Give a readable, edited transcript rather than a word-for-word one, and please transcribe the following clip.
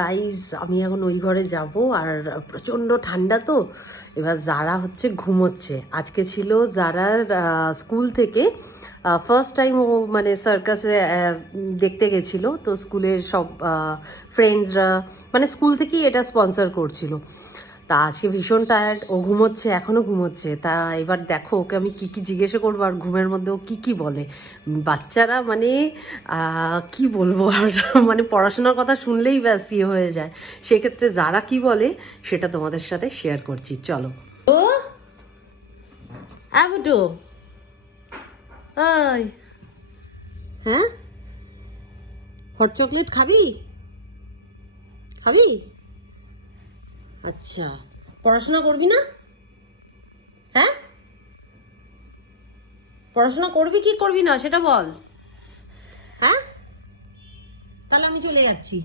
Guys আমি এখন ওই ঘরে যাব, আর প্রচণ্ড ঠান্ডা তো। এবার যারা হচ্ছে ঘুমোচ্ছে। আজকে ছিল যারার স্কুল থেকে ফার্স্ট টাইম ও মানে সার্কাসে দেখতে গেছিলো, তো স্কুলের সব ফ্রেন্ডসরা মানে স্কুল থেকেই এটা স্পন্সর করছিল। তা আজকে ভীষণ টায়ার্ড, ও ঘুমোচ্ছে, এখনও ঘুমোচ্ছে। তা এবার দেখো ওকে আমি কী কী জিজ্ঞেস করবো, আর ঘুমের মধ্যে ও কী কী বলে। বাচ্চারা মানে কি বলবো আর মানে পড়াশোনার কথা শুনলেই ব্যাস ইয়ে হয়ে যায়। সেক্ষেত্রে যারা কি বলে সেটা তোমাদের সাথে শেয়ার করছি, চলো। ও আবুটু, ওই হ্যাঁ, হট চকলেট খাবি? খাবি? আচ্ছা, পড়াশোনা করবি না? হ্যাঁ, পড়াশোনা করবি কি করবি না সেটা বল। হ্যাঁ, তাহলে আমি চলে যাচ্ছি।